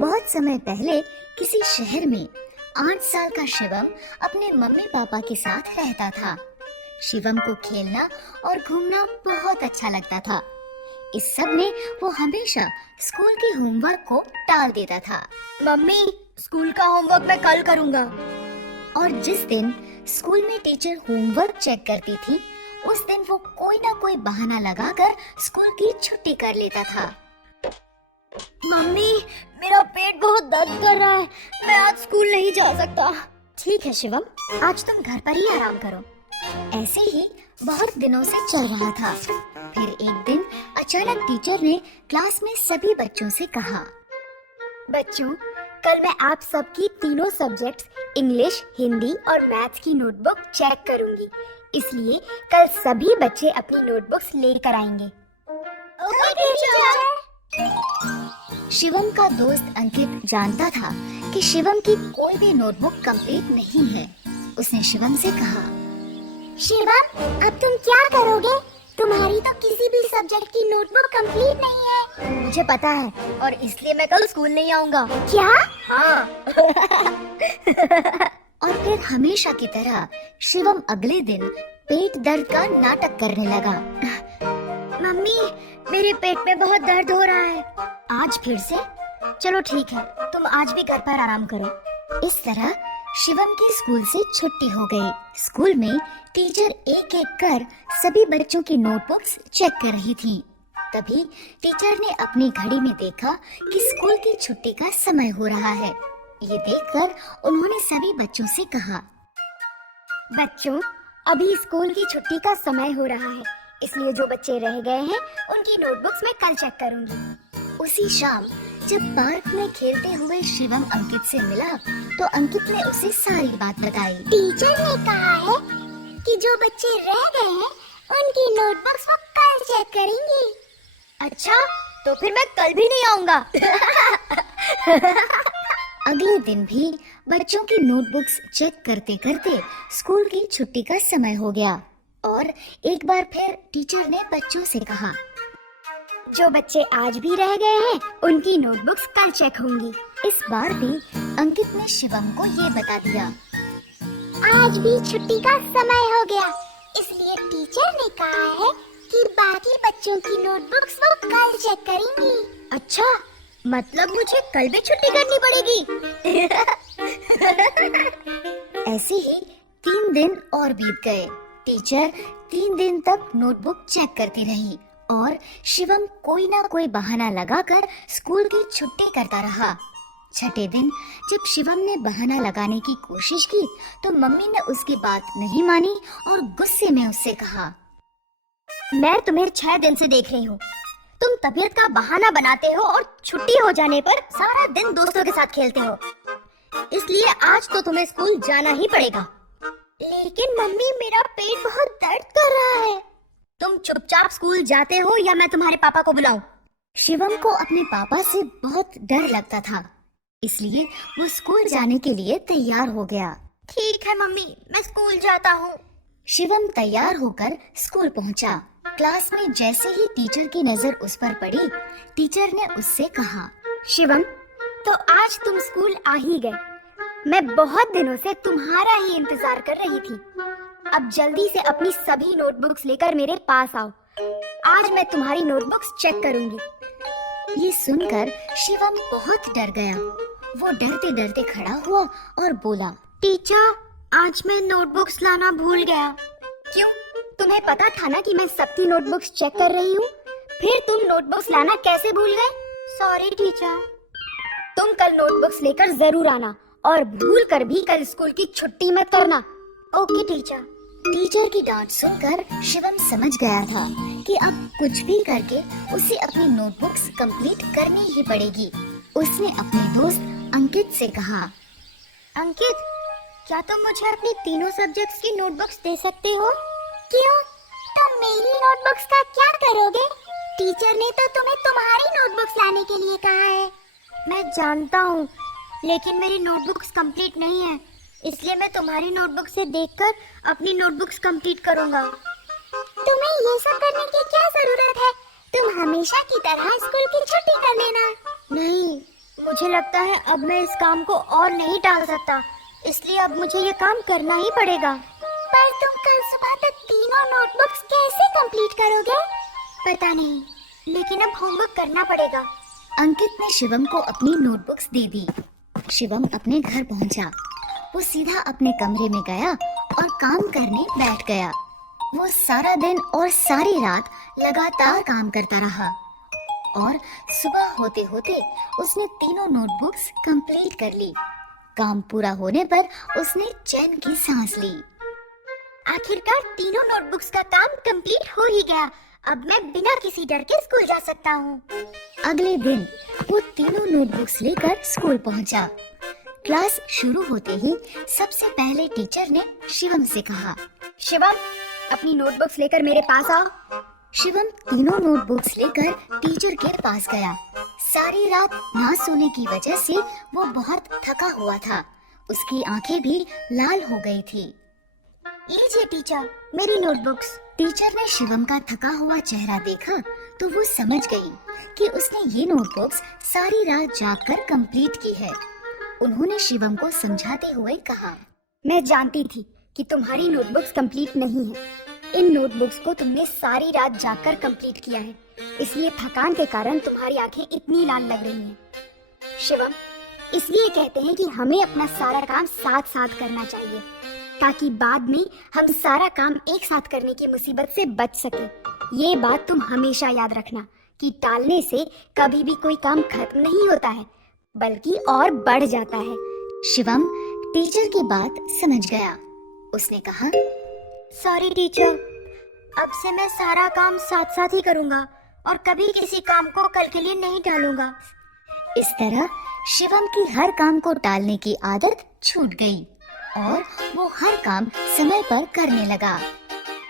बहुत समय पहले किसी शहर में 8 साल का शिवम अपने मम्मी पापा के साथ रहता था। शिवम को खेलना और घूमना बहुत अच्छा लगता था। इस सब में वो हमेशा स्कूल के होमवर्क को टाल देता था। मम्मी, स्कूल का होमवर्क मैं कल करूँगा। और जिस दिन स्कूल में टीचर होमवर्क चेक करती थी, उस दिन वो कोई ना कोई बहाना लगाकर स्कूल की छुट्टी कर लेता था। मम्मी, मेरा पेट बहुत दर्द कर रहा है, मैं आज स्कूल नहीं जा सकता। ठीक है शिवम, आज तुम घर पर ही आराम करो। ऐसे ही बहुत दिनों से चल रहा था। फिर एक दिन अचानक टीचर ने क्लास में सभी बच्चों से कहा, बच्चों, कल मैं आप सबकी तीनों सब्जेक्ट्स इंग्लिश, हिंदी और मैथ्स की नोटबुक चेक करूंगी। इसलिए कल सभी बच्चे अपनी नोटबुक्स लेकर आएंगे। Okay teacher. शिवम का दोस्त अंकित जानता था कि शिवम की कोई भी नोटबुक कंप्लीट नहीं है। उसने शिवम से कहा, शिवम, अब तुम क्या करोगे? तुम्हारी तो किसी भी सब्जेक्ट की नोटबुक कंप्लीट नहीं है। मुझे पता है, और इसलिए मैं कल स्कूल नहीं आऊंगा। क्या? हाँ। और फिर हमेशा की तरह शिवम अगले दिन पेट दर्द का नाटक करने लगा। मम्मी, मेरे पेट में बहुत दर्द हो रहा है। आज फिर से? चलो ठीक है, तुम आज भी घर पर आराम करो। इस तरह शिवम की स्कूल से छुट्टी हो गई। स्कूल में टीचर एक एक कर सभी बच्चों की नोटबुक्स चेक कर रही थी। तभी टीचर ने अपनी घड़ी में देखा कि स्कूल की छुट्टी का समय हो रहा है। ये देखकर उन्होंने सभी बच्चों से कहा, बच्चों, अभी स्कूल की छुट्टी का समय हो रहा है, इसलिए जो बच्चे रह गए हैं उनकी नोटबुक्स मैं कल चेक करूंगी। उसी शाम जब पार्क में खेलते हुए शिवम अंकित से मिला तो अंकित ने उसे सारी बात बताई। टीचर ने कहा है कि जो बच्चे रह गए हैं उनकी नोटबुक्स वो कल चेक करेंगे। अच्छा, तो फिर मैं कल भी नहीं आऊंगा। अगले दिन भी बच्चों की नोटबुक्स चेक करते करते स्कूल की छुट्टी का समय हो गया और एक बार फिर टीचर ने बच्चों से कहा, जो बच्चे आज भी रह गए हैं उनकी नोटबुक्स कल चेक होंगी। इस बार भी अंकित ने शिवम को ये बता दिया, आज भी छुट्टी का समय हो गया, इसलिए टीचर ने कहा है कि बाकी बच्चों की नोटबुक्स वो कल चेक करेंगी। अच्छा, मतलब मुझे कल भी छुट्टी करनी पड़ेगी। ऐसे ही 3 दिन और बीत गए। टीचर 3 दिन तक नोटबुक चेक करती रही और शिवम कोई ना कोई बहाना लगाकर स्कूल की छुट्टी करता रहा। छठे दिन जब शिवम ने बहाना लगाने की कोशिश की तो मम्मी ने उसकी बात नहीं मानी और गुस्से में उससे कहा, मैं तुम्हें 6 दिन से देख रही हूँ। तुम तबीयत का बहाना बनाते हो और छुट्टी हो जाने पर सारा दिन दोस्तों के साथ खेलते हो। इसलिए आज तो तुम्हें स्कूल जाना ही पड़ेगा। लेकिन मम्मी, मेरा पेट बहुत दर्द कर रहा है। तुम चुपचाप स्कूल जाते हो या मैं तुम्हारे पापा को बुलाऊं? शिवम को अपने पापा से बहुत डर लगता था, इसलिए वो स्कूल जाने के लिए तैयार हो गया। ठीक है मम्मी, मैं स्कूल जाता हूँ। शिवम तैयार होकर स्कूल पहुंचा। क्लास में जैसे ही टीचर की नजर उस पर पड़ी, टीचर ने उससे कहा, शिवम, तो आज तुम स्कूल आ ही गए। मैं बहुत दिनों से तुम्हारा ही इंतजार कर रही थी। अब जल्दी से अपनी सभी नोटबुक्स लेकर मेरे पास आओ। आज मैं तुम्हारी नोटबुक्स चेक करूंगी। ये सुनकर शिवम बहुत डर गया। वो डरते डरते खड़ा हुआ और बोला, टीचर, आज मैं नोटबुक्स लाना भूल गया। क्यों? तुम्हें पता था ना कि मैं सबकी नोटबुक्स चेक कर रही हूँ। फिर तुम नोटबुक्स लाना कैसे भूल गए? Sorry teacher. तुम कल नोटबुक्स लेकर जरूर आना और भूल कर भी कल स्कूल की छुट्टी मत करना। Okay teacher. टीचर की डांट सुनकर शिवम समझ गया था कि अब कुछ भी करके उसे अपनी नोटबुक्स कंप्लीट करनी ही पड़ेगी। उसने अपने दोस्त अंकित से कहा, अंकित, क्या तुम मुझे अपनी तीनों सब्जेक्ट्स की नोटबुक्स दे सकते हो? क्यों? तुम मेरी नोटबुक्स का क्या करोगे? टीचर ने तो तुम्हें तुम्हारी नोटबुक्स लाने के लिए कहा है। मैं जानता हूँ, लेकिन मेरी नोटबुक्स कंप्लीट नहीं है, इसलिए मैं तुम्हारी नोटबुक से देखकर अपनी नोटबुक्स कंप्लीट करूँगा। तुम्हें ये सब करने की क्या जरूरत है? तुम हमेशा की तरह स्कूल की छुट्टी कर लेना। नहीं, मुझे लगता है अब मैं इस काम को और नहीं टाल सकता, इसलिए अब मुझे ये काम करना ही पड़ेगा। पर तुम कल सुबह तक तीनों नोटबुक्स कैसे कंप्लीट करोगे? पता नहीं, लेकिन अब होमवर्क करना पड़ेगा। अंकित ने शिवम को अपनी नोटबुक्स दे दी। शिवम अपने घर पहुंचा। वो सीधा अपने कमरे में गया और काम करने बैठ गया। वो सारा दिन और सारी रात लगातार काम करता रहा और सुबह होते होते उसने तीनों नोटबुक्स कंप्लीट कर ली। काम पूरा होने पर उसने चैन की सांस ली। आखिरकार तीनों नोटबुक्स का काम कंप्लीट हो ही गया। अब मैं बिना किसी डर के स्कूल जा सकता हूँ। अगले दिन वो तीनों नोटबुक्स लेकर स्कूल पहुंचा। क्लास शुरू होते ही सबसे पहले टीचर ने शिवम से कहा, शिवम, अपनी नोटबुक्स लेकर मेरे पास आओ। शिवम तीनों नोटबुक्स लेकर टीचर के पास गया। सारी रात ना सोने की वजह से वो बहुत थका हुआ था। उसकी आंखें भी लाल हो गई थी। लीजिए टीचर, मेरी नोटबुक्स। टीचर ने शिवम का थका हुआ चेहरा देखा तो वो समझ गई कि उसने ये नोटबुक्स सारी रात जागकर कंप्लीट की है। उन्होंने शिवम को समझाते हुए कहा, मैं जानती थी कि तुम्हारी नोटबुक्स कंप्लीट नहीं है। इन नोटबुक्स को तुमने सारी रात जागकर कंप्लीट किया है, इसलिए थकान के कारण तुम्हारी आंखें इतनी लाल लग रही हैं। शिवम, इसलिए कहते हैं कि हमें अपना सारा काम साथ साथ करना चाहिए, ताकि बाद में हम सारा काम एक साथ करने की मुसीबत से बच सके। ये बात तुम हमेशा याद रखना कि टालने से कभी भी कोई काम खत्म नहीं होता है, बल्कि और बढ़ जाता है। शिवम टीचर की बात समझ गया। उसने कहा, सॉरी टीचर, अब से मैं सारा काम साथ साथ ही करूंगा और कभी किसी काम को कल के लिए नहीं टालूंगा। इस तरह शिवम की हर काम को टालने की आदत छूट गई और वो हर काम समय पर करने लगा।